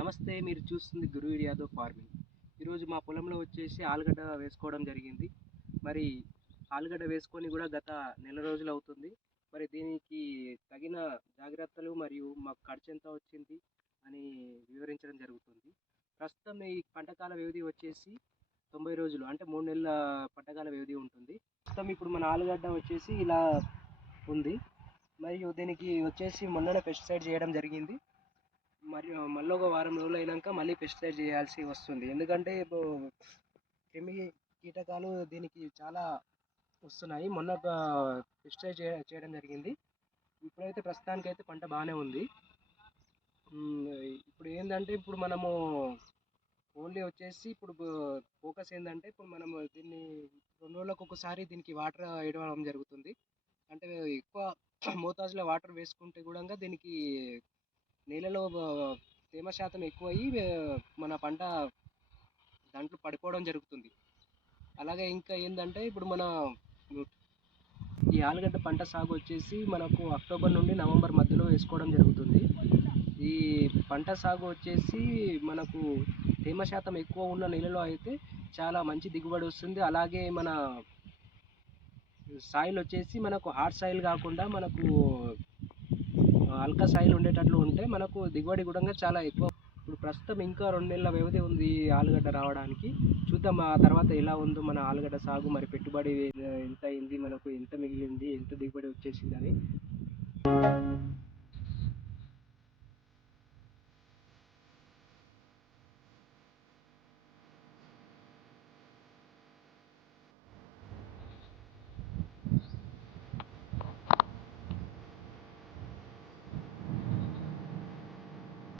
నమస్తే, మీరు చూస్తుంది గురు యాదవ్ ఫార్మింగ్. ఈరోజు మా పొలంలో వచ్చేసి ఆలుగడ్డ వేసుకోవడం జరిగింది. మరి ఆలుగడ్డ వేసుకొని కూడా గత నెల రోజులు అవుతుంది. మరి దీనికి తగిన జాగ్రత్తలు మరియు మాకు ఖర్చు ఎంత వచ్చింది అని వివరించడం జరుగుతుంది. ప్రస్తుతం ఈ పంటకాల వ్యవధి వచ్చేసి 90 రోజులు, అంటే 3 నెలల పంటకాల వ్యవధి ఉంటుంది. ప్రస్తుతం ఇప్పుడు మన ఆలుగడ్డ వచ్చేసి ఇలా ఉంది. మరియు దీనికి వచ్చేసి మొన్ననే పెస్టిసైడ్ చేయడం జరిగింది. మరియు మళ్ళీ ఒక వారం రోజులు అయినాక మళ్ళీ పెస్టిసైడ్ చేయాల్సి వస్తుంది. ఎందుకంటే ఇప్పుడు క్రిమి కీటకాలు దీనికి చాలా వస్తున్నాయి. మొన్న ఒక పెస్టిసైడ్ చేయడం జరిగింది. ఇప్పుడైతే ప్రస్తుతానికైతే పంట బాగానే ఉంది. ఇప్పుడు ఏంటంటే ఇప్పుడు మనము ఓన్లీ వచ్చేసి ఇప్పుడు ఫోకస్ ఏంటంటే ఇప్పుడు మనము దీన్ని 2 రోజులకు ఒకసారి దీనికి వాటర్ వేయడం జరుగుతుంది. అంటే ఎక్కువ మోతాజులో వాటర్ వేసుకుంటే కూడా దీనికి నేలలో తేమ శాతం ఎక్కువయ్యి మన పంట దాంట్లో పడిపోవడం జరుగుతుంది. అలాగే ఇంకా ఏంటంటే ఇప్పుడు మన ఈ ఆలుగడ్డ పంట సాగు వచ్చేసి మనకు అక్టోబర్ నుండి నవంబర్ మధ్యలో వేసుకోవడం జరుగుతుంది. ఈ పంట సాగు వచ్చేసి మనకు తేమ శాతం ఎక్కువ ఉన్న నెలలో అయితే చాలా మంచి దిగుబడి వస్తుంది. అలాగే మన సాయిల్ వచ్చేసి మనకు హార్డ్ సాయిల్ కాకుండా మనకు అల్కా సాయిల్ ఉండేటట్లు ఉంటే మనకు దిగుబడి కూడా చాలా ఎక్కువ. ఇప్పుడు ప్రస్తుతం ఇంకా 2 నెలల వ్యవధి ఉంది ఆలుగడ్డ రావడానికి. చూద్దాం ఆ తర్వాత ఎలా ఉందో మన ఆలుగడ్డ సాగు. మరి పెట్టుబడి ఎంత అయింది, మనకు ఎంత మిగిలింది, ఎంత దిగుబడి వచ్చేసిందని.